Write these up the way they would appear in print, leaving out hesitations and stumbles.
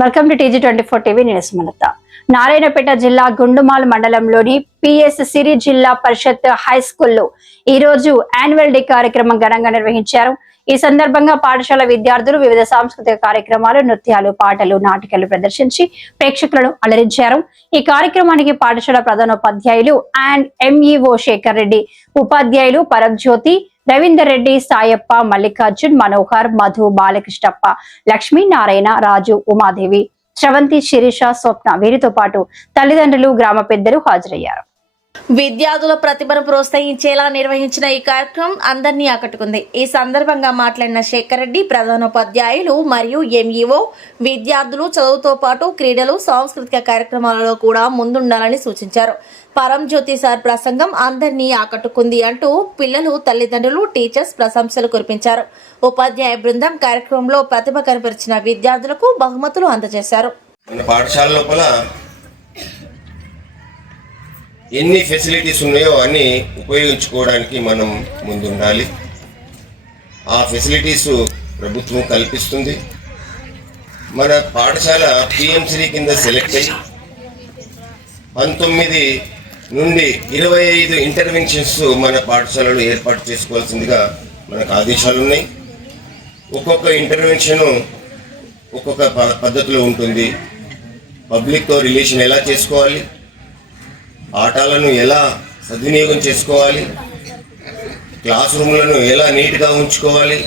Welcome to TG24 TV news. Narayanpet జిల్లా గుండుమాల్ మండలంలోని PS సిరి జిల్లా పరిషత్ హై స్కూల్లో ఈ రోజు యాన్యువల్ డే కార్యక్రమం ఘనంగా నిర్వహించారు. ఈ సందర్భంగా పాఠశాల విద్యార్థులు వివిధ సాంస్కృతిక కార్యక్రమాలు, నృత్యాలు, పాటలు, నాటికలు ప్రదర్శించి ప్రేక్షకులను అలరించారు. ఈ కార్యక్రమానికి పాఠశాల ప్రధానోపాధ్యాయులు అండ్ MEO శేఖర్ రెడ్డి, ఉపాధ్యాయులు పరంజ్యోతి, రవీందర్ రెడ్డి, సాయప్ప, మల్లికార్జున్, మనోహర్, మధు, బాలకృష్ణప్ప, లక్ష్మీ నారాయణ, రాజు, ఉమాదేవి, శ్రవంతి, శిరీష, స్వప్న వీరితో పాటు తల్లిదండ్రులు, గ్రామ పెద్దలు హాజరయ్యారు. విద్యార్థుల ప్రతిభను ప్రోత్సహించేలా నిర్వహించిన ఈ కార్యక్రమం అందరినీ ఆకట్టుకుంది. ఈ సందర్భంగా మాట్లాడిన శేఖర్ రెడ్డి, ప్రధానోపాధ్యాయులు మరియు MEO విద్యార్థులు చదువుతో పాటు క్రీడలు, సాంస్కృతిక కార్యక్రమాలలో కూడా ముందుండాలని సూచించారు. పరంజ్యోతి సార్ ప్రసంగం అందరినీ ఆకట్టుకుంది అంటూ పిల్లలు, తల్లిదండ్రులు, టీచర్స్ ప్రశంసలు కురిపించారు. ఉపాధ్యాయ బృందం కార్యక్రమంలో ప్రతిభ కనపరిచిన విద్యార్థులకు బహుమతులు అందజేశారు. పాఠశాల లోపల ఎన్ని ఫెసిలిటీస్ ఉన్నాయో అన్నీ ఉపయోగించుకోవడానికి మనం ముందుండాలి. ఆ ఫెసిలిటీస్ ప్రభుత్వం కల్పిస్తుంది. మన పాఠశాల PMశ్రీ కింద సెలెక్ట్ అయ్యి 19 నుండి 25 ఇంటర్వెన్షన్స్ మన పాఠశాలలో ఏర్పాటు చేసుకోవాల్సిందిగా మనకు ఆదేశాలు ఉన్నాయి. ఒక్కొక్క ఇంటర్వెన్షను ఒక్కొక్క పద్ధతిలో ఉంటుంది. పబ్లిక్తో రిలేషన్ ఎలా చేసుకోవాలి, ఆటలను ఎలా సద్వినియోగం చేసుకోవాలి, క్లాస్ రూమ్లను ఎలా నీట్గా ఉంచుకోవాలి,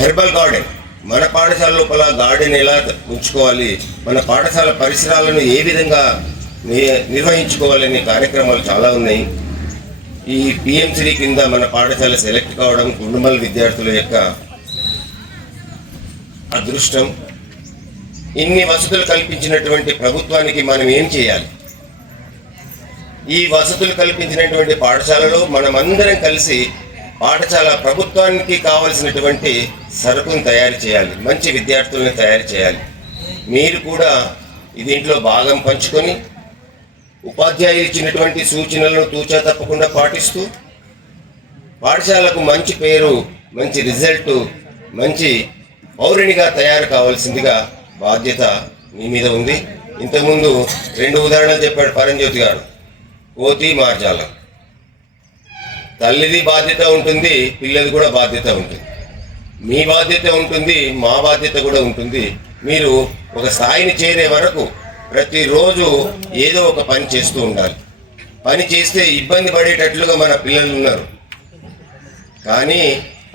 హెర్బల్ గార్డెన్, మన పాఠశాల లోపల గార్డెన్ ఎలా ఉంచుకోవాలి, మన పాఠశాల పరిసరాలను ఏ విధంగా నిర్వహించుకోవాలనే కార్యక్రమాలు చాలా ఉన్నాయి. ఈ PMశ్రీ కింద మన పాఠశాల సెలెక్ట్ కావడం గుండుమల్ విద్యార్థుల యొక్క అదృష్టం. ఇన్ని వసతులు కల్పించినటువంటి ప్రభుత్వానికి మనం ఏం చేయాలి? ఈ వసతులు కల్పించినటువంటి పాఠశాలలో మనమందరం కలిసి పాఠశాల ప్రభుత్వానికి కావలసినటువంటి సరుకును తయారు చేయాలి, మంచి విద్యార్థులను తయారు చేయాలి. మీరు కూడా దీంట్లో భాగం పంచుకొని ఉపాధ్యాయులు ఇచ్చినటువంటి సూచనలను తూచా తప్పకుండా పాటిస్తూ పాఠశాలకు మంచి పేరు, మంచి రిజల్ట్, మంచి పౌరునిగా తయారు కావాల్సిందిగా బాధ్యత మీ మీద ఉంది. ఇంతకుముందు 2 ఉదాహరణలు చెప్పాడు పరంజ్యోతి గారు. కోతి, మార్జాలం. తల్లిది బాధ్యత ఉంటుంది, పిల్లది కూడా బాధ్యత ఉంటుంది. మీ బాధ్యత ఉంటుంది, మా బాధ్యత కూడా ఉంటుంది. మీరు ఒక స్థాయిని చేరే వరకు ప్రతిరోజు ఏదో ఒక పని చేస్తూ ఉండాలి. పని చేస్తే ఇబ్బంది పడేటట్లుగా మన పిల్లలు ఉన్నారు. కానీ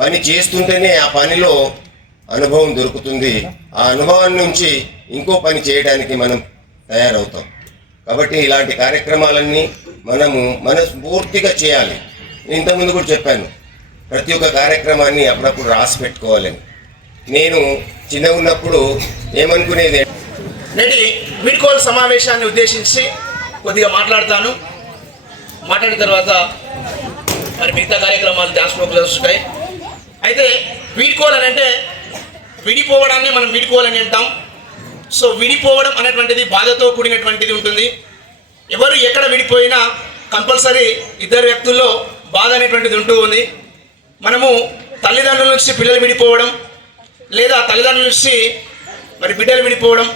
పని చేస్తుంటేనే ఆ పనిలో అనుభవం దొరుకుతుంది. ఆ అనుభవం నుంచి ఇంకో పని చేయడానికి మనం తయారవుతాం. కాబట్టి ఇలాంటి కార్యక్రమాలన్నీ మనము మనస్ఫూర్తిగా చేయాలి. ఇంతకుముందు కూడా చెప్పాను, ప్రతి ఒక్క కార్యక్రమాన్ని అప్పుడప్పుడు రాసి పెట్టుకోవాలని. నేను చిన్న ఉన్నప్పుడు ఏమనుకునేది, నేటి వీడ్కోలు సమావేశాన్ని ఉద్దేశించి కొద్దిగా మాట్లాడతాను. మాట్లాడిన తర్వాత మరి మిగతా కార్యక్రమాలు డాన్స్ ప్రోగ్రామ్స్ వస్తాయి. అయితే వీడ్కోలు అని అంటే విడిపోవడాన్ని మనం వీడుకోవాలని అంటాం. సో విడిపోవడం అనేటువంటిది బాధతో కూడినటువంటిది ఉంటుంది. ఎవరు ఎక్కడ విడిపోయినా కంపల్సరీ ఇద్దరు వ్యక్తుల్లో బాధ అనేటువంటిది ఉంటూ ఉంది. మనము తల్లిదండ్రుల నుంచి పిల్లలు విడిపోవడం, లేదా తల్లిదండ్రుల నుంచి మరి బిడ్డలు విడిపోవడం,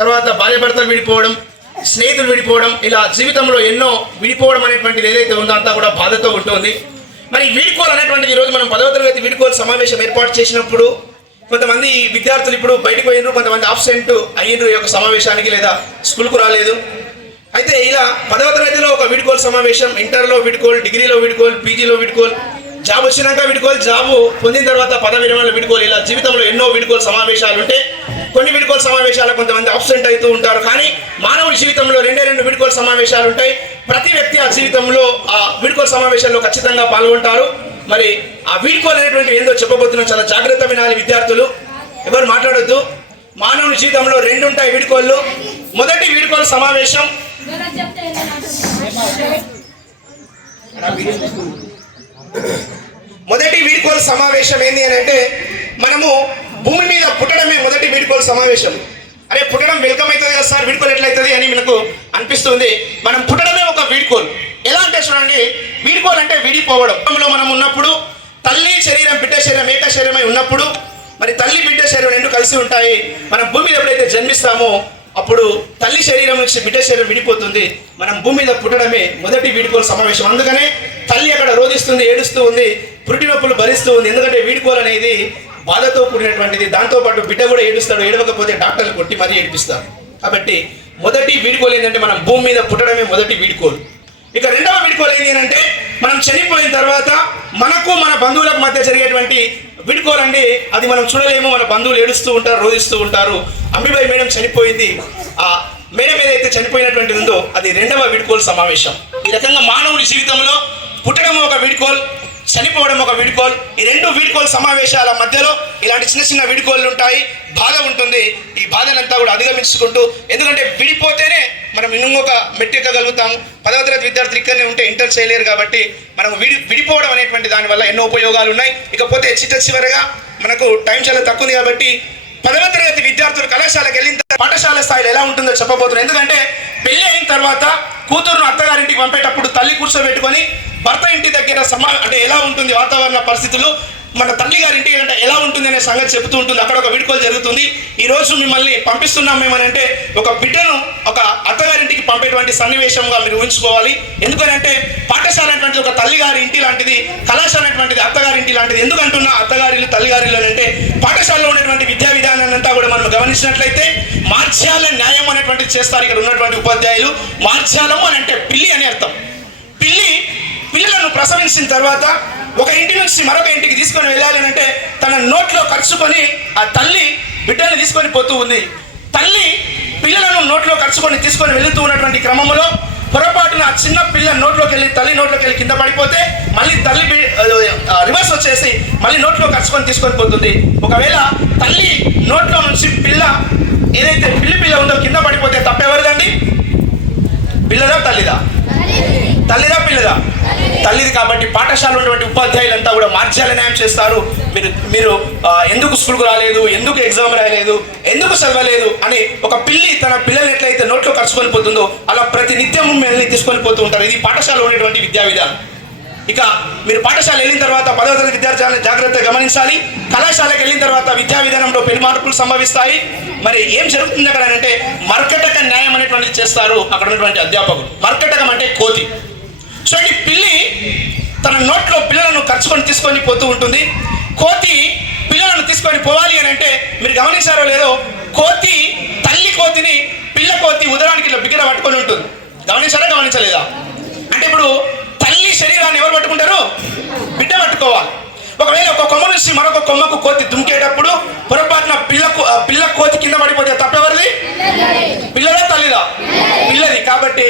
తర్వాత భార్యాభర్తలు విడిపోవడం, స్నేహితులు విడిపోవడం, ఇలా జీవితంలో ఎన్నో విడిపోవడం అనేటువంటిది ఏదైతే ఉందో అంతా కూడా బాధతో ఉంటుంది. మరి వీడుకోలు అనేటువంటిది ఈరోజు మనం 10వ తరగతి వీడుకోలు సమావేశం ఏర్పాటు చేసినప్పుడు కొంతమంది విద్యార్థులు ఇప్పుడు బయటకు పోయినారు, కొంతమంది ఆబ్సెంట్ అయ్యిండ్రు ఈ యొక్క సమావేశానికి, లేదా స్కూల్కు రాలేదు. అయితే ఇలా 10వ తరగతిలో ఒక వీడ్కోలు సమావేశం, ఇంటర్లో వీడ్కోలు, డిగ్రీలో వీడ్కోలు, PGలో వీడ్కోలు, జాబ్ వచ్చినాక వీడ్కోలు, జాబు పొందిన తర్వాత పదవి విరమణలో వీడ్కోలు, ఇలా జీవితంలో ఎన్నో వీడ్కోలు సమావేశాలు ఉంటే కొన్ని వీడ్కోలు సమావేశాలు కొంతమంది ఆబ్సెంట్ అవుతూ ఉంటారు. కానీ మానవుడి జీవితంలో 2 వీడ్కోలు సమావేశాలు ఉంటాయి. ప్రతి వ్యక్తి ఆ జీవితంలో ఆ వీడ్కోలు సమావేశాల్లో ఖచ్చితంగా పాల్గొంటారు. మరి ఆ వీడ్కోలు అనేటువంటి ఏందో చెప్పబోతున్నాం, చాలా జాగ్రత్త వినాలి విద్యార్థులు, ఎవరు మాట్లాడొద్దు. మానవుని జీవితంలో 2 ఉంటాయి వీడ్కోళ్ళు. మొదటి వీడ్కోలు సమావేశం ఏంది అని అంటే, మనము భూమి మీద పుట్టడమే మొదటి వీడ్కోలు సమావేశం. అరే పుట్టడం వెల్కమ్ అవుతుంది కదా సార్, వీడ్కోలు ఎట్లయితుంది అని మనకు అనిపిస్తుంది. మనం పుట్టడమే ఒక వీడ్కోలు. ఎలా అంటే చూడండి, వీడ్కోలు అంటే విడిపోవడం. మనం ఉన్నప్పుడు తల్లి శరీరం బిడ్డ శరీరం ఏక శరీరమై ఉన్నప్పుడు మరి తల్లి బిడ్డ శరీరం రెండు కలిసి ఉంటాయి. మనం భూమి మీద ఎప్పుడైతే జన్మిస్తామో అప్పుడు తల్లి శరీరం నుంచి బిడ్డ శరీరం విడిపోతుంది. మనం భూమి మీద పుట్టడమే మొదటి వీడ్కోలు సమావేశం. అందుకనే తల్లి అక్కడ రోధిస్తుంది, ఏడుస్తూ ఉంది, పురిటి నొప్పులు భరిస్తూ ఉంది. ఎందుకంటే వీడ్కోలు అనేది బాధతో కూడినటువంటిది. దాంతోపాటు బిడ్డ కూడా ఏడుస్తాడు, ఏడవకపోతే డాక్టర్లు కొట్టి మరీ ఏడిపిస్తారు. కాబట్టి మొదటి వీడ్కోలు ఏంటంటే మనం భూమి మీద పుట్టడమే మొదటి వీడ్కోలు. ఇక రెండవ వీడ్కోలు ఏంటి అంటే మనం చనిపోయిన తర్వాత మనకు మన బంధువులకు మధ్య జరిగేటువంటి వీడ్కోలు అండి. అది మనం చూడలేము, మన బంధువులు ఏడుస్తూ ఉంటారు, రోధిస్తూ ఉంటారు. అమ్మిబాయి మేడం చనిపోయింది, ఆ మేడం ఏదైతే చనిపోయినటువంటిది ఉందో అది రెండవ వీడ్కోలు సమావేశం. ఈ రకంగా మానవుని జీవితంలో పుట్టడం ఒక వీడ్కోల్, చనిపోవడం ఒక వీడ్కోల్. ఈ రెండు వీడ్కోల్ సమావేశాల మధ్యలో ఇలాంటి చిన్న చిన్న వీడ్కోళ్ళు ఉంటాయి, బాధ ఉంటుంది. ఈ బాధనంతా కూడా అధిగమించుకుంటూ, ఎందుకంటే విడిపోతేనే మనం ఇంకొక మెట్టు ఎక్కగలుగుతాము. 10వ తరగతి విద్యార్థులు ఇక్కడనే ఉంటే ఇంటర్ చేయలేరు. కాబట్టి మనం విడిపోవడం అనేటువంటి దానివల్ల ఎన్నో ఉపయోగాలు ఉన్నాయి. ఇకపోతే చివరిగా మనకు టైం చాలా తక్కువ ఉంది కాబట్టి 10వ తరగతి విద్యార్థులు కళాశాలకు వెళ్ళిన తర్వాత పాఠశాల స్థాయిలో ఎలా ఉంటుందో చెప్పబోతున్నారు. ఎందుకంటే పెళ్లి అయిన తర్వాత కూతురును అత్తగారింటికి పంపేటప్పుడు తల్లి కూర్చోబెట్టుకొని భర్త ఇంటి దగ్గర అంటే ఎలా ఉంటుంది వాతావరణ పరిస్థితులు, మన తల్లి గారింటి అంటే ఎలా ఉంటుంది అనే సంగతి చెబుతూ ఉంటుంది. అక్కడ ఒక వీడ్కోలు జరుగుతుంది. ఈ రోజు మిమ్మల్ని పంపిస్తున్నాం మేమనంటే ఒక బిడ్డను ఒక అత్తగారింటికి పంపేటువంటి సన్నివేశంగా మీరు ఊహించుకోవాలి. ఎందుకంటే పాఠశాల అనేటువంటిది ఒక తల్లిగారి ఇంటి లాంటిది, కళాశాల అనేటువంటిది అత్తగారింటి లాంటిది. ఎందుకంటున్నా అత్తగారిలు తల్లిగారిలు అంటే పాఠశాలలో ఉన్నటువంటి విద్యా విధానాన్ని అంతా కూడా మనం గమనించినట్లయితే మార్ధ్యాల న్యాయం అనేటువంటిది చేస్తారు ఇక్కడ ఉన్నటువంటి ఉపాధ్యాయులు. మార్ధ్యాలము అని అంటే పిల్లి అని అర్థం. పిల్లలను ప్రసవించిన తర్వాత ఒక ఇంటి నుంచి మరొక ఇంటికి తీసుకొని వెళ్ళాలి అంటే తన నోట్లో ఖర్చుకొని ఆ తల్లి బిడ్డల్ని తీసుకొని పోతూ ఉంది. తల్లి పిల్లలను నోట్లో ఖర్చుకొని తీసుకొని వెళుతూ ఉన్నటువంటి క్రమంలో పొరపాటున ఆ చిన్న పిల్ల తల్లి నోట్లోకి వెళ్ళి కింద పడిపోతే మళ్ళీ తల్లి రివర్స్ వచ్చేసి మళ్ళీ నోట్లో ఖర్చుకొని తీసుకొని పోతుంది. ఒకవేళ తల్లి నోట్లో నుంచి పిల్ల ఏదైతే పిల్ల ఉందో కింద పడిపోతే తప్పెవరిదండి? పిల్లదా తల్లిదా? పిల్లదా? తల్లిది. కాబట్టి పాఠశాలలో ఉన్నటువంటి ఉపాధ్యాయులంతా కూడా మార్ధ్యాల న్యాయం చేస్తారు. మీరు ఎందుకు స్కూల్కు రాలేదు, ఎందుకు ఎగ్జామ్ రాయలేదు, ఎందుకు చదవలేదు అని ఒక పిల్లి తన పిల్లల్ని ఎట్లయితే నోట్లో ఖర్చుకొని పోతుందో అలా ప్రతి నిత్యం మిమ్మల్ని తీసుకొని పోతూ ఉంటారు. ఇది పాఠశాలలో ఉన్నటువంటి విద్యా విధానం. ఇక మీరు పాఠశాల వెళ్ళిన తర్వాత 10వ తరగతి విద్యార్థులను జాగ్రత్తగా గమనించాలి. కళాశాలకు వెళ్ళిన తర్వాత విద్యా విధానంలో పెను మార్పులు సంభవిస్తాయి. మరి ఏం జరుగుతుంది అక్కడ అంటే మర్కటక న్యాయం అనేటువంటిది చేస్తారు అక్కడ ఉన్నటువంటి అధ్యాపకులు. మర్కటకం అంటే కోతి. చూడండి, పిల్లి తన నోట్లో పిల్లలను ఖర్చుకొని తీసుకొని పోతూ ఉంటుంది. కోతి పిల్లలను తీసుకొని పోవాలి అని అంటే మీరు గమనించారో లేదో, కోతి తల్లి కోతిని పిల్ల కోతి ఉదరానికి ఇట్లా బిగ్గర పట్టుకొని ఉంటుంది. గమనించలేదా? అంటే ఇప్పుడు తల్లి శరీరాన్ని ఎవరు పట్టుకుంటారు? బిడ్డ పట్టుకోవాలి. ఒకవేళ ఒక కొమ్మ నుంచి మరొక కొమ్మకు కోతి దుంకేటప్పుడు పొరపాటున పిల్ల కోతి కింద పడిపోతే తప్పెవరిది? పిల్లదా తల్లిదా? పిల్లది. కాబట్టి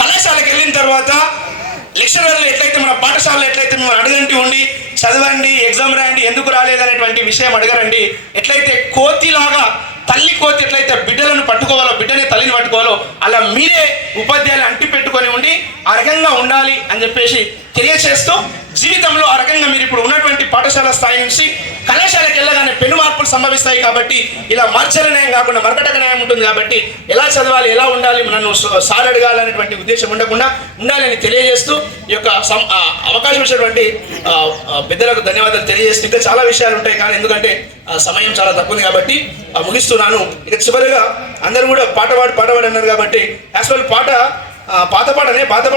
కళాశాలకు వెళ్ళిన తర్వాత లెక్చరర్లు ఎట్లయితే మన పాఠశాలలో ఎట్లయితే మిమ్మల్ని అడగంటి ఉండి చదవండి, ఎగ్జామ్ రాయండి, ఎందుకు రాలేదనేటువంటి విషయం అడగరండి. ఎట్లయితే కోతిలాగా తల్లి కోతి ఎట్లయితే బిడ్డలను పట్టుకోవాలో, బిడ్డనే తల్లిని పట్టుకోవాలో అలా మీరే ఉపాధ్యాయులు అంటి పెట్టుకొని ఉండి ఆ రకంగా ఉండాలి అని చెప్పేసి తెలియచేస్తూ జీవితంలో ఆ రకంగా మీరు ఇప్పుడు ఉన్నటువంటి పాఠశాల స్థాయి నుంచి కళాశాలకు వెళ్ళగానే పెను మార్పులు సంభవిస్తాయి. కాబట్టి ఇలా మార్చల న్యాయం కాకుండా మరకటక న్యాయం ఉంటుంది. కాబట్టి ఎలా చదవాలి, ఎలా ఉండాలి, నన్ను సార్ అడగాలనేటువంటి ఉద్దేశం ఉండకుండా ఉండాలని తెలియజేస్తూ ఈ యొక్క అవకాశం ఇచ్చినటువంటి పెద్దలకు ధన్యవాదాలు తెలియజేస్తూ ఇంకా చాలా విషయాలు ఉంటాయి కానీ ఎందుకంటే సమయం చాలా తక్కువ ఉంది కాబట్టి ముగిస్తున్నాను. ఇక చివరిగా అందరూ కూడా పాటపాడు అన్నారు కాబట్టి యాక్చువల్ పాత పాట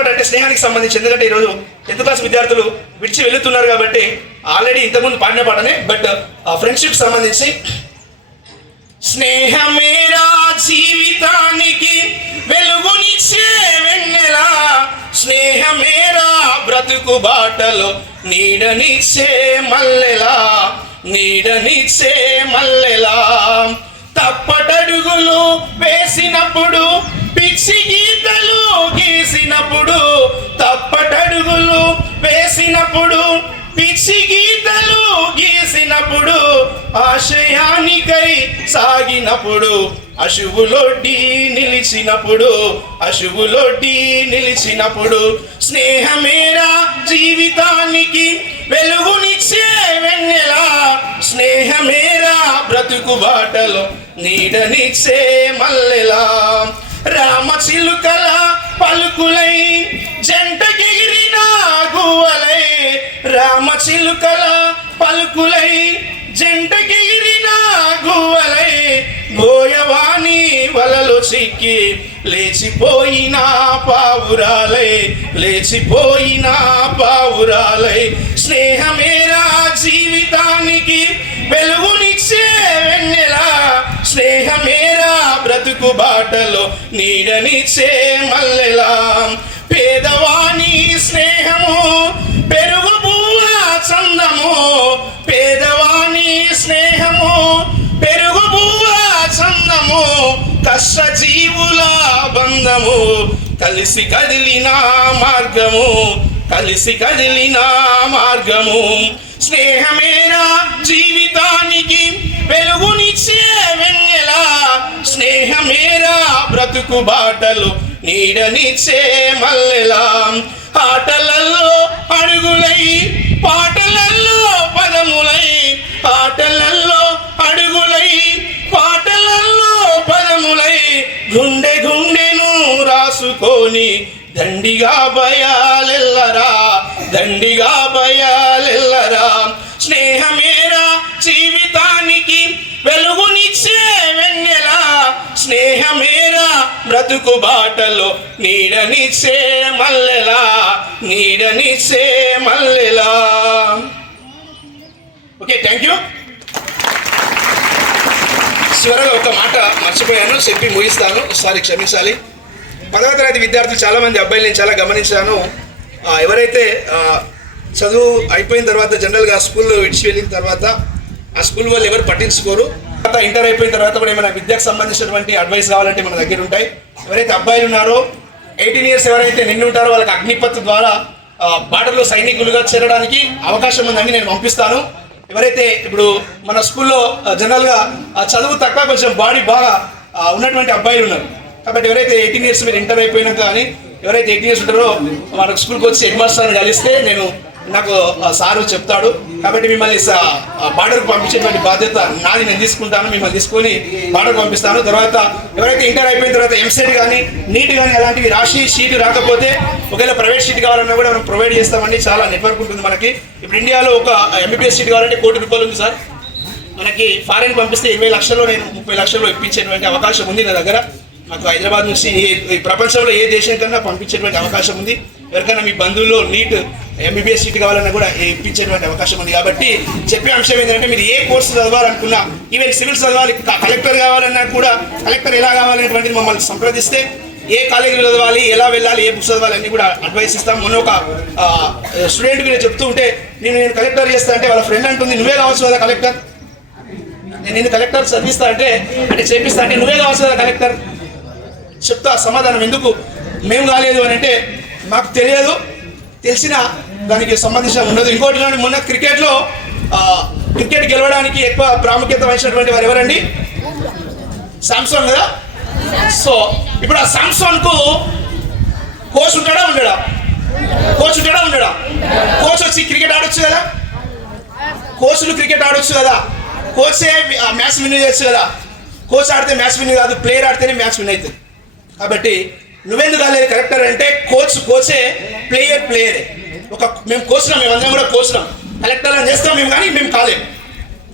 అంటే స్నేహానికి సంబంధించి. ఎందుకంటే ఈరోజు 10th క్లాస్ విద్యార్థులు విడిచి వెళుతున్నారు కాబట్టి ఆల్రెడీ ఇంతకుముందు పాడిన పాటనే, బట్ ఫ్రెండ్షిప్ సంబంధించి స్నేహమేరా జీవితానికి వెలుగునిచ్చే వెన్నెలా, స్నేహమేరా బ్రతుకు బాటలో నీడనిచ్చే మల్లెలా, తప్పటడుగులు వేసినప్పుడు పిచ్చి గీతలు గీసినప్పుడు, తప్పటడుగులు వేసినప్పుడు పిచ్చి గీతలు గీసినప్పుడు, ఆశయానికై సాగినప్పుడు అశువులొడ్డి నిలిచినప్పుడు, స్నేహమేరా జీవితానికి వెలుగునిచ్చే వెన్నెలా, స్నేహమేరా బ్రతుకు బాటలో నీడనిచ్చే మల్లెలా, రామచిలుకల పలుకులై జంటకెగిరిన గువ్వలై, రామచిలుకల పలుకులై జంటగిరిన గువ్వలై గోయవాణి వలలో చిక్కి లేచిపోయిన పావురాలై లేచిపోయిన పావురాలై స్నేహమేరా జీవితానికి వెలుగునిచ్చే వెన్నెలా స్నేహమేరా బ్రతుకు బాటలో నీడనిచ్చే మల్లెలా పేదవాణి స్నేహము పెరుగు పువ్వ చందము పేదవాణి స్నేహము పెరుగు పువ్వ చందము కష్టజీవుల బంధము కలిసి కదిలిన మార్గము కలిసి కదిలిన మార్గము స్నేహమేనా జీవితానికి వెలుగునిచ్చే వెన్నెలా స్నేహమేరా బ్రతుకు బాటలు నీడనిచ్చే మల్లెలా ఆటలల్లో అడుగులై పాటలల్లో పదములై ఆటలల్లో అడుగులై పాటలల్లో పదములై గుండె గుండెను రాసుకొని దండిగా భయాలెల్లరా దండిగా భయాలెల్లరా స్నేహమేరా జీవితానికి వెలుగునిచ్చే వెన్నెలా స్నేహమేరా బ్రతుకు బాటలో నీడనిచ్చే మల్లెలా నీడనిచ్చే మల్లెలా. Okay, thank you. చివరగా ఒక మాట మర్చిపోయాను, చెప్పి ముగిస్తాను, ఒకసారి క్షమించాలి. 10వ తరగతి విద్యార్థులు చాలామంది అబ్బాయిలు నేను చాలా గమనించాను. ఎవరైతే చదువు అయిపోయిన తర్వాత జనరల్గా స్కూల్లో విడిచి వెళ్ళిన తర్వాత ఆ స్కూల్ వాళ్ళు ఎవరు పట్టించుకోరు. తర్వాత ఇంటర్ అయిపోయిన తర్వాత కూడా ఏమైనా విద్యకు సంబంధించినటువంటి అడ్వైస్ కావాలంటే మన దగ్గర ఉంటాయి. ఎవరైతే అబ్బాయిలు ఉన్నారో 18 years ఎవరైతే నిండి ఉంటారో వాళ్ళకి అగ్నిపత్ ద్వారా బాటలో సైనికులుగా చేరడానికి అవకాశం ఉందని నేను పంపిస్తాను. ఎవరైతే ఇప్పుడు మన స్కూల్లో జనరల్గా చదువు తక్కువ కొంచెం బాడీ బాగా ఉన్నటువంటి అబ్బాయిలు ఉన్నారు. కాబట్టి ఎవరైతే 18 years మీరు ఇంటర్ అయిపోయినాక కానీ ఎవరైతే 18 years ఉంటారో మనకు స్కూల్కి వచ్చి హెడ్ మాస్టర్ని కలిస్తే నాకు సారు చెప్తాడు. కాబట్టి మిమ్మల్ని బార్డర్కి పంపించేటువంటి బాధ్యత నాది, నేను తీసుకుంటాను. మిమ్మల్ని తీసుకొని బార్డర్కి పంపిస్తాను. తర్వాత ఎవరైతే ఇంటర్ అయిపోయిన తర్వాత ఎంసెట్ కానీ నీట్ కానీ అలాంటివి రాసి షీట్ రాకపోతే ఒకవేళ ప్రైవేట్ షీట్ కావాలన్నా కూడా మనం ప్రొవైడ్ చేస్తామండి. చాలా నెట్వర్క్ ఉంటుంది మనకి. ఇప్పుడు ఇండియాలో ఒక ఎంబీబీఎస్ షీట్ కావాలంటే ₹1 కోటి ఉంది సార్. మనకి ఫారెన్ పంపిస్తే 20 లక్షల్లో నేను 30 లక్షల్లో ఇప్పించేటువంటి అవకాశం ఉంది నా దగ్గర. నాకు హైదరాబాద్ నుంచి ఈ ప్రపంచంలో ఏ దేశం కన్నా పంపించేటువంటి అవకాశం ఉంది. ఎవరికైనా మీ బంధువుల్లో నీట్ ఎంబీబీఎస్ సీట్ కావాలన్నా కూడా ఇప్పించేటువంటి అవకాశం ఉంది. కాబట్టి చెప్పే అంశం ఏంటంటే మీరు ఏ కోర్సు చదవాలనుకున్నా, ఈవెన్ సివిల్ చదవాలి, కలెక్టర్ కావాలన్నా కూడా కలెక్టర్ ఎలా కావాలనేటువంటిది మమ్మల్ని సంప్రదిస్తే ఏ కాలేజీలో చదవాలి, ఎలా వెళ్ళాలి, ఏ బుక్స్ చదవాలి అన్నీ కూడా అడ్వైస్ ఇస్తాం. మొన్న ఒక స్టూడెంట్కి నేను చెప్తూ ఉంటే నేను కలెక్టర్ చేస్తా అంటే వాళ్ళ ఫ్రెండ్ అంటుంది నువ్వే కావచ్చు కదా కలెక్టర్, నేను కలెక్టర్ చదివిస్తా అంటే చేపిస్తా అంటే నువ్వే కావచ్చు కదా కలెక్టర్. చెప్తా సమాధానం ఎందుకు మేము కాలేదు అని అంటే మాకు తెలియదు, తెలిసిన దానికి సంబంధించిన ఉండదు. ఇంకోటి మొన్న క్రికెట్లో క్రికెట్ గెలవడానికి ఎక్కువ ప్రాముఖ్యత వహించినటువంటి వారు ఎవరండి? శాంసన్ కదా. సో ఇప్పుడు ఆ శాంసన్కు కోచ్ ఉంటాడా ఉండడా? కోచ్ ఉంటాడా ఉండడా? కోచ్ వచ్చి క్రికెట్ ఆడొచ్చు కదా, కోచ్లు క్రికెట్ ఆడొచ్చు కదా, కోచే మ్యాచ్ విన్ చేయొచ్చు కదా. కోచ్ ఆడితే మ్యాచ్ విన్ కాదు, ప్లేయర్ ఆడితేనే మ్యాచ్ విన్ అవుతుంది. కాబట్టి నువ్వెందుకు కాలేదు కలెక్టర్ అంటే కోచే, ప్లేయరే. మేము కోచినాం, మేమందరం కూడా కోచినాం, కలెక్టర్ అని చేస్తాం మేము, కానీ మేము కాలేము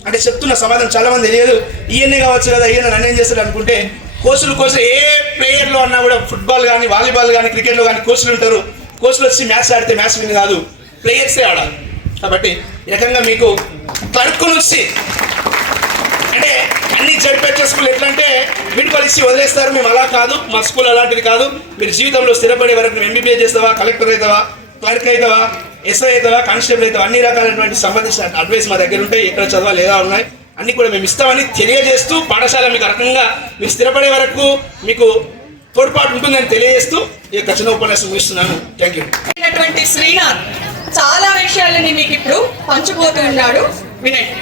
అంటే చెప్తున్న సమాధానం. చాలా మంది తెలియదు, ఈయన్నే కావచ్చు కదా, ఈయన నన్ను ఏం చేస్తాడు అనుకుంటే కోచ్లు ఏ ప్లేయర్లో అన్నా కూడా ఫుట్బాల్ కానీ వాలీబాల్ కానీ క్రికెట్లో కానీ కోచ్లు ఉంటారు. కోచ్లు వచ్చి మ్యాచ్ ఆడితే మ్యాచ్ విన్ కాదు, ప్లేయర్సే ఆడాలి. కాబట్టి ఈ రకంగా మీకు క్లర్క్ నుంచి అంటే అన్ని జడ్పెట్ల స్కూల్ ఎట్లా అంటే వీడుకోలు ఇచ్చి వదిలేస్తారు. మేము అలా కాదు, మా స్కూల్ అలాంటిది కాదు. మీరు జీవితంలో స్థిరపడే వరకు నువ్వు ఎంబీబీఎస్ చేస్తావా, కలెక్టర్ అవుతావా, క్లర్క్ అవుతావా, ఎస్ఐ అవుతావా, కానిస్టేబుల్ అవుతావా, అన్ని రకాలైనటువంటి సంబంధించిన అడ్వైస్ మా దగ్గర ఉంటాయి. ఎక్కడ చదవాలి ఎలా ఉన్నాయి అన్నీ కూడా మేము ఇస్తామని తెలియజేస్తూ, పాఠశాల మీకు రకంగా మీరు స్థిరపడే వరకు మీకు తోడ్పాటు ఉంటుందని తెలియజేస్తూ ఈ యొక్క చిన్న ఉపన్యాసం ముగిస్తున్నాను. Thank you. శ్రీనాథ్ చాలా విషయాలని మీకు ఇప్పుడు పంచుకోతున్నాడు, వినండి.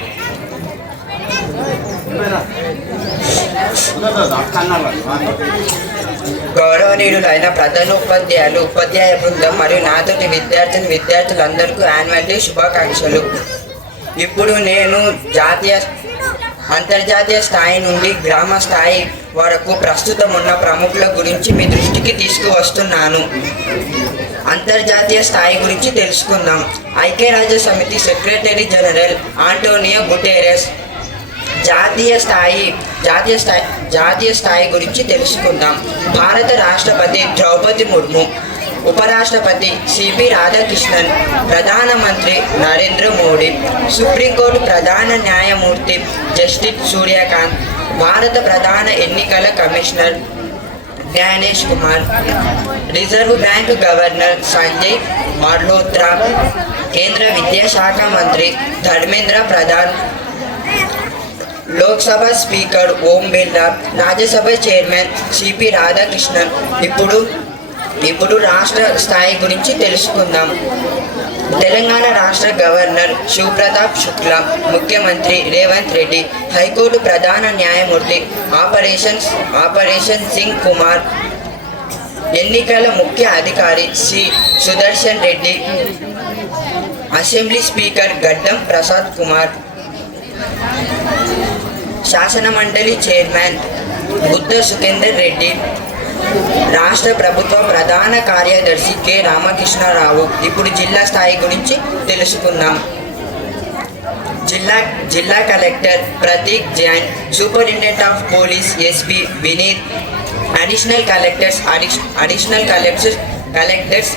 గౌరవనీయులైన ప్రధానోపాధ్యాయులు, ఉపాధ్యాయ బృందం మరియు నాతోటి విద్యార్థులందరికీ యాన్యువల్ డే శుభాకాంక్షలు. ఇప్పుడు నేను జాతీయ అంతర్జాతీయ స్థాయి నుండి గ్రామ స్థాయి వరకు ప్రస్తుతం ఉన్న ప్రముఖుల గురించి మీ దృష్టికి తీసుకువస్తున్నాను. అంతర్జాతీయ స్థాయి గురించి తెలుసుకుందాం. ఐక్యరాజ్య సమితి సెక్రటరీ జనరల్ ఆంటోనియో గుటెరస్. జాతీయ స్థాయి గురించి తెలుసుకుందాం. భారత రాష్ట్రపతి ద్రౌపది ముర్ము, ఉపరాష్ట్రపతి సిపి రాధాకృష్ణన్, ప్రధానమంత్రి నరేంద్ర మోడీ, సుప్రీంకోర్టు ప్రధాన న్యాయమూర్తి జస్టిస్ సూర్యకాంత్, భారత ప్రధాన ఎన్నికల commissioner Gyanesh Kumar, reserve bank governor Sanjay Malhotra, కేంద్ర విద్యాశాఖ మంత్రి Dharmendra Pradhan, Lok Sabha speaker Om Birla, Rajya Sabha chairman CP Radhakrishnan. ఇప్పుడు రాష్ట్ర స్థాయి గురించి తెలుసుకుందాం. తెలంగాణ రాష్ట్ర గవర్నర్ శివప్రతాప్ శుక్లా, ముఖ్యమంత్రి రేవంత్ రెడ్డి, హైకోర్టు ప్రధాన న్యాయమూర్తి ఆపరేషన్ సింగ్ కుమార్, ఎన్నికల ముఖ్య అధికారి C Sudarshan Reddy, assembly speaker Gaddam Prasad Kumar, శాసనమండలి చైర్మన్ బుద్ధ సుఖేందర్ రెడ్డి, రాష్ట్ర ప్రభుత్వ ప్రధాన కార్యదర్శి కె రామకృష్ణారావు. ఇప్పుడు జిల్లా స్థాయి గురించి తెలుసుకుందాం. జిల్లా collector Prateek Jain, superintendent of police SP Vineet, additional collectors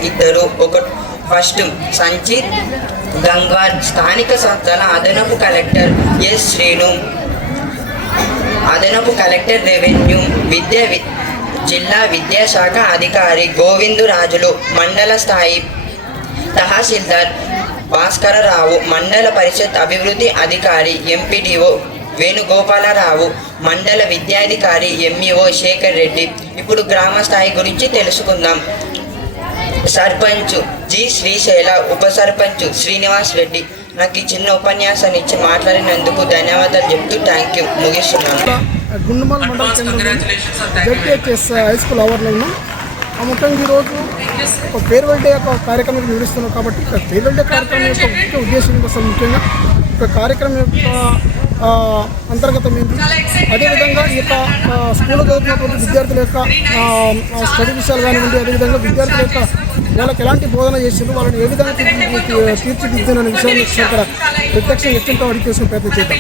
ఇద్దరు. ఫస్ట్ సంచిత్ గంగ్వార్, స్థానిక సంస్థల అదనపు కలెక్టర్ ఎస్ శ్రీను, అదనపు కలెక్టర్ రెవెన్యూ జిల్లా విద్యాశాఖ అధికారి గోవిందు రాజులు, మండల స్థాయి తహసీల్దార్ భాస్కరరావు, మండల పరిషత్ అభివృద్ధి అధికారి ఎంపీడీఓ వేణుగోపాలరావు, మండల విద్యాధికారి ఎంఈఓ శేఖర్ రెడ్డి. ఇప్పుడు గ్రామ స్థాయి గురించి తెలుసుకుందాం. సర్పంచ్ జి శ్రీశైల, ఉప సర్పంచ్ శ్రీనివాస్ రెడ్డి. నాకు ఈ చిన్న ఉపన్యాసాన్ని ఇచ్చి మాట్లాడినందుకు ధన్యవాదాలు చెప్తూ థ్యాంక్ యూ ముగిస్తున్నాను. గుండుమల్ మండల కేంద్రంలో జెడ్పిహెచ్ఎస్ హై స్కూల్ అవర్లో ఉన్నాం. ముఖ్యంగా ఈరోజు ఒక ఫేర్వెల్ డే యొక్క కార్యక్రమం నిర్వహిస్తున్నాం కాబట్టి ఫేర్వెల్ డే కార్యక్రమం యొక్క ముఖ్య ఉద్దేశం కోసం ముఖ్యంగా ఒక కార్యక్రమం యొక్క అంతర్గతం ఏంటి, అదేవిధంగా ఈ యొక్క స్కూల్లో చదువుతున్నటువంటి విద్యార్థుల యొక్క స్టడీ విషయాలు కానివ్వండి, అదేవిధంగా విద్యార్థుల యొక్క వాళ్ళకి ఎలాంటి బోధన చేసిండ్రు, వాళ్ళని ఏ విధంగా తీర్చిదిద్దిన విషయాన్ని ఇక్కడ ప్రత్యక్షంగా ఎత్తుంటా అడిగి చేసుకునే ప్రయత్నం చేద్దాం.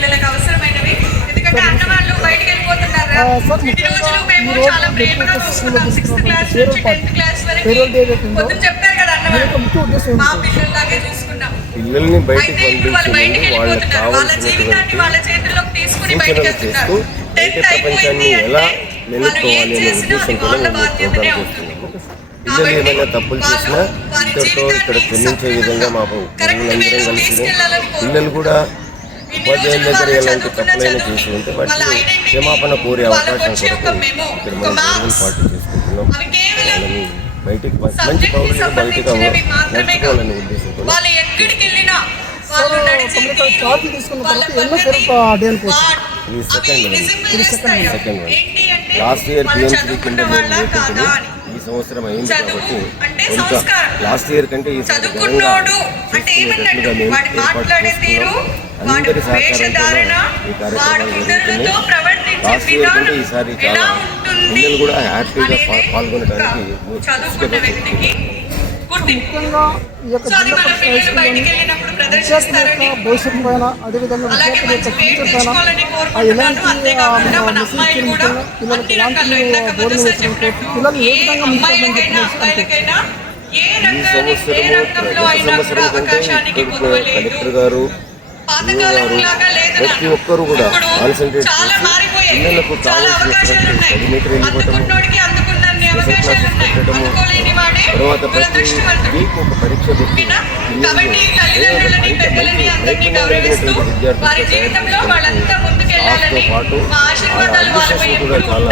పిల్లల్ని బయటకు పంపించి వాళ్ళకి కావాల్సినటువంటి సూచనలు చేస్తూ బయట ప్రపంచాన్ని ఎలా మెలుక్కోవాలి అనే ఉద్దేశంతో మేము ప్రోగ్రాం చేస్తున్నాము. పిల్లలు ఏమైనా తప్పులు చేసినా ఇక్కడితో ఇక్కడ క్షమించే విధంగా మా గురువులందరం కలిసి పిల్లలు కూడా ఉపాధ్యాయుల దగ్గర ఎలాంటి తప్పులైనా చేసి ఉంటే వాటిని క్షమాపణ కోరే అవకాశం కొరకు ఇక్కడ మనం గవర్నమెంట్ పార్టీ చేసుకుంటున్నాం. వాళ్ళని బయటికి మంచి పౌరులుగా బయటగా నడుచుకోవాలనే ఉద్దేశంతో చార్జ్ తీసుకున్న తర్వాత ఎన్నో పేరు డే అనుకోవచ్చు. ఇది సెకండ్ లాస్ట్ ఇయర్ పిఎంసీ కింద మేము లేకుంటే ఈ సంవత్సరం అయింది కాబట్టి కొంత లాస్ట్ ఇయర్ కంటే ఈ ఘనంగా చేసుకునేటట్లుగా మేము ఏర్పాటు చేసుకున్నాం. అందరి సహకారంతో ఈ కార్యక్రమాలు జరుగుతున్నాయి. లాస్ట్ ఇయర్ కంటే ఈసారి చాలా పిల్లలు కూడా హ్యాపీగా పాల్గొనడానికి ముఖ్యంగా ఈ యొక్క జిల్లా పరిషత్ హై స్కూల్లోని విద్యార్థుల యొక్క భవిష్యత్తు పైన, అదేవిధంగా విద్యార్థుల యొక్క ఫ్యూచర్ పైన ఎలాంటి మెసేజ్ ముఖ్యంగా పిల్లలకు ఎలాంటి బోధన చేసినట్టు పిల్లలు ఏ విధంగా ఈ సంవత్సరం కలెక్టర్ గారు ప్రతి ఒక్కరు కూడా కాన్సన్ట్రేట్ చేసి పిల్లలకు కావాల్సినటువంటి స్టడీ మెటీరియల్ ఇవ్వటము, స్పెషల్ క్లాసెస్ పెట్టడము, తర్వాత ప్రతి వీక్ ఒక పరీక్ష పెట్టి పిల్లల్ని నైపుణ్యం విద్యార్థులతో స్టాఫ్తో పాటు అడ్మినిస్ట్రేషన్ కూడా చాలా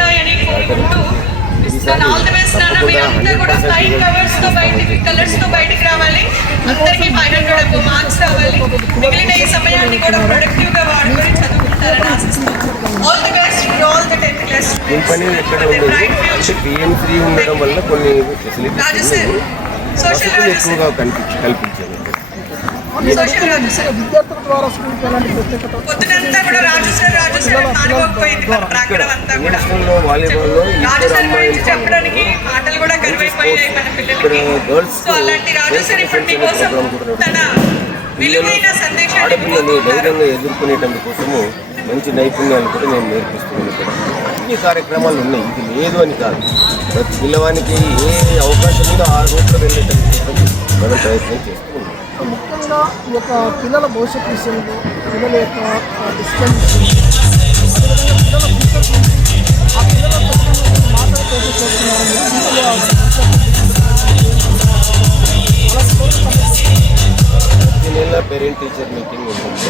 సహకరించింది. ఈసారి తప్పకుండా 100% బయటికి రావాలి. అందరికీ 500 మార్క్స్ రావాలి. మిగిలిన ఈ సమయాన్ని కూడా ప్రొడక్టివ్ గా వాడుకొని చదువుకుంటారని ఆశిస్తున్నాను. All the best for all the 10th class దీని పని ఎక్కడ ఉండేది అంటే పిఎం3 ఉండడం వల్ల కొన్ని ఫెసిలిటీస్ వసతులు ఎక్కువగా కల్పించారు. విద్యార్థుల ద్వారా స్కూల్కి ఎలాంటి ప్రత్యేకత పొద్దునంతా కూడా రాజు సార్ పాల్గొకపోయింది మన ప్రాంగణం అంతా కూడా. రాజు సార్ గురించి చెప్పడానికి మాటలు కూడా కరువైపోయాయి మన పిల్లలకి. సో అలాంటి రాజు సార్ ఇప్పుడు మీకోసం తన విలువైన సందేశాన్ని ఆడపిల్లలు ధైర్యంగా ఎదుర్కొనేటందుకు కోసము మంచి నైపుణ్యాలు కూడా నేను నేర్పిస్తున్నాను. ఇక్కడ అన్ని కార్యక్రమాలు ఉన్నాయి, ఇది లేదు అని కాదు. ప్రతి పిల్లవానికి ఏ అవకాశం ఉందో ఆ రూట్లో వెళ్ళేటందుకు మనం ప్రయత్నం చేస్తూ ఉన్నాం. ముఖ్యంగా ఈ యొక్క పిల్లల భవిష్యత్తు విషయంలో పిల్లల యొక్క డిసిషన్ అదేవిధంగా పిల్లల ఫ్యూచర్ గురించి ఆ పిల్లల ప్రతి నెల పేరెంట్ టీచర్ మీటింగ్ ఉంటుంది.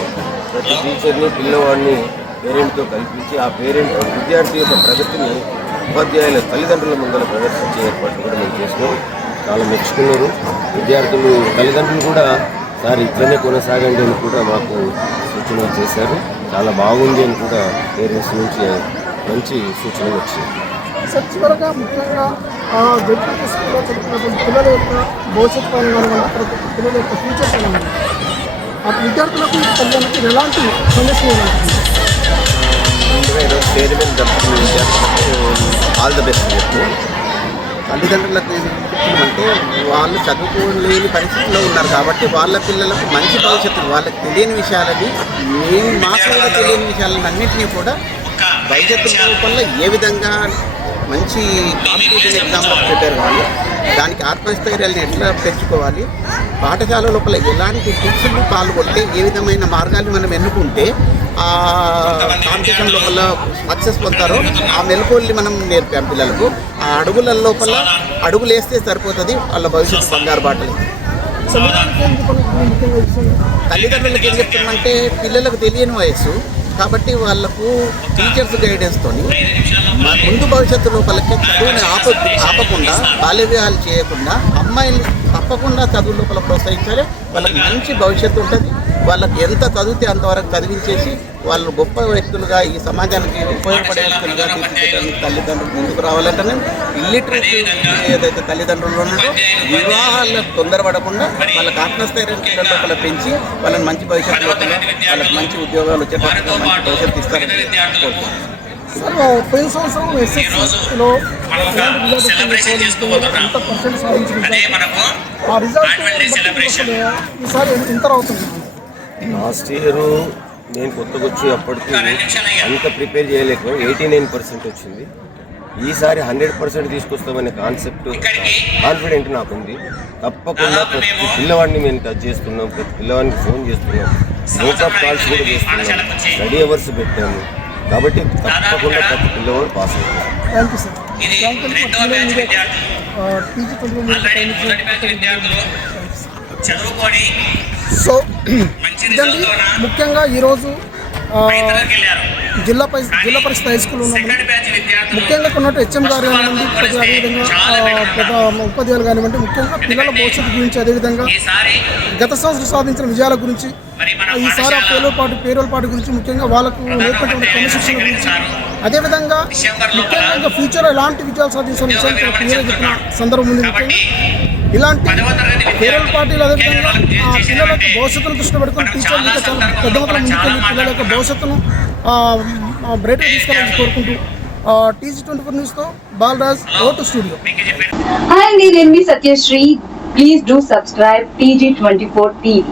ప్రతి టీచర్ని పిల్లవాడిని పేరెంట్తో కల్పించి ఆ పేరెంట్ విద్యార్థి యొక్క ప్రగతిని ఉపాధ్యాయుల తల్లిదండ్రుల ముందర ప్రదర్శించే ఏర్పాటు కూడా మేము చేసినాం. చాలా మెచ్చుకున్నారు విద్యార్థులు. తల్లిదండ్రులు కూడా సార్ ఇట్లనే కొనసాగండి అని కూడా మాకు సూచనలు చేశారు. చాలా బాగుంది అని కూడా పేరెంట్స్ నుంచి మంచి సూచనలు వచ్చాయి. చివరగా ముఖ్యంగా జడ్పీ స్కూల్లో చదువుతున్నటువంటి పిల్లల యొక్క భవిష్యత్తు పైన కానివ్వండి, ప్రతి ఒక్క పిల్లల యొక్క ఫ్యూచర్ పైన కానివ్వండి, ఆ విద్యార్థులకు తల్లిదండ్రులకు ఎలాంటి సందేశం ఇవ్వాలి? ముందుగా ఈరోజు చైర్మన్ తరఫున విద్యార్థులకు ఆల్ ద బెస్ట్ చెప్పు. తల్లిదండ్రులకు అంటే వాళ్ళు చదువుకోలేని పరిస్థితిలో ఉన్నారు కాబట్టి వాళ్ళ పిల్లలకు మంచి భవిష్యత్తు, వాళ్ళకి తెలియని విషయాలని మాకు కూడా తెలియని విషయాలను అన్నింటినీ కూడా భవిష్యత్తు లోపల ఏ విధంగా మంచి కాంపిటేటివ్ ఎగ్జామ్లో ప్రిపేర్ కావాలి, దానికి ఆత్మస్థైర్యాలను ఎట్లా పెంచుకోవాలి, పాఠశాల లోపల ఎలాంటి టిప్స్లు పాల్గొంటే ఏ విధమైన మార్గాలు మనం ఎన్నుకుంటే ఆ కాంపిటీషన్ లోపల సక్సెస్ పొందుతారో ఆ మెలకువల్ని మనం నేర్పాం పిల్లలకు. ఆ అడుగుల లోపల అడుగులు వేస్తే సరిపోతుంది, వాళ్ళ భవిష్యత్తు బంగారు బాటలు. తల్లిదండ్రులకు ఏం చెప్తామంటే పిల్లలకు తెలియని వయస్సు కాబట్టి వాళ్ళకు టీచర్స్ గైడెన్స్తో ముందు భవిష్యత్తు లోపలికి చదువుని ఆపకుండా బాల్య వివాహాలు చేయకుండా అమ్మాయిల్ని తప్పకుండా చదువు లోపల ప్రోత్సహించాలి. వాళ్ళకి మంచి భవిష్యత్తు ఉంటుంది. వాళ్ళకి ఎంత చదివితే అంతవరకు చదివించేసి వాళ్ళు గొప్ప వ్యక్తులుగా ఈ సమాజానికి ఉపయోగపడే వ్యక్తులుగా తీర్చిదిద్దడానికి తల్లిదండ్రులు ముందుకు రావాలంటే ఇల్లిటరేట్ ఏదైతే తల్లిదండ్రులు ఉన్నారో వివాహాలకు తొందరపడకుండా వాళ్ళకి ఆత్మస్థైర్యం పిల్లల లోపల పెంచి వాళ్ళని మంచి భవిష్యత్తు లోపల వాళ్ళకి మంచి ఉద్యోగాలు వచ్చేటప్పుడు మంచి భవిష్యత్తు ఇస్తారని కోరుకుంటున్నాను. పోయిన సంవత్సరం ఎస్ఎస్సిలో ఎంత పర్సెంట్ సాధించింది, ఆ రిజల్ట్ ఈసారి ఎంత అవుతుంది? లాస్ట్ ఇయర్ నేను కొత్తగా వచ్చి అప్పటికి అంత ప్రిపేర్ చేయలేక 89% వచ్చింది. ఈసారి 100% తీసుకొస్తామనే కాన్ఫిడెంట్ నాకుంది. తప్పకుండా ప్రతి పిల్లవాడిని మేము టచ్ చేస్తున్నాం, ప్రతి పిల్లవాడికి ఫోన్ చేస్తున్నాం, మేకప్ కాల్స్ కూడా చేస్తున్నాం, స్టడీ అవర్స్ పెట్టాము. కాబట్టి తప్పకుండా ప్రతి పిల్లవాడు పాస్ అవుతారు. Thank you sir. సో ఇదండి ముఖ్యంగా ఈరోజు జిల్లా పరిషత్ హై స్కూల్ ఉన్నాము. ముఖ్యంగా కొన్నట్టు హెచ్ఎం గారు కానివ్వండి, అదేవిధంగా ఉపాధ్యాయులు కానివ్వండి, ముఖ్యంగా పిల్లల భవిష్యత్తు గురించి, అదేవిధంగా గత సంవత్సరం సాధించిన విజయాల గురించి, ఈసారి ఆ పేరోల్ పాటు గురించి, ముఖ్యంగా వాళ్ళకు నేర్పేటువంటి క్రమశిక్షణ గురించి, అదేవిధంగా ముఖ్యంగా ఇంకా ఫ్యూచర్లో ఎలాంటి విజయాలు సాధించాలని విషయాన్ని క్లియర్గా చెప్పిన సందర్భం ఉంది. ముఖ్యంగా ఇలాంటి పేరోల్ పార్టీలు అదేవిధంగా ఆ పిల్లల యొక్క భవిష్యత్తును దృష్టి పెట్టుకుని టీచర్లు ఇంకా చాలా పెద్ద మొత్తంలో ముందుకెళ్ళి పిల్లల యొక్క భవిష్యత్తును బ్రైట్గా తీసుకెళ్ళాలని కోరుకుంటూ TG24 న్యూస్తో బాలరాజ్ ఓటు స్టూడియో. Hi, నేను Satyashree. Please do subscribe TG24 TV.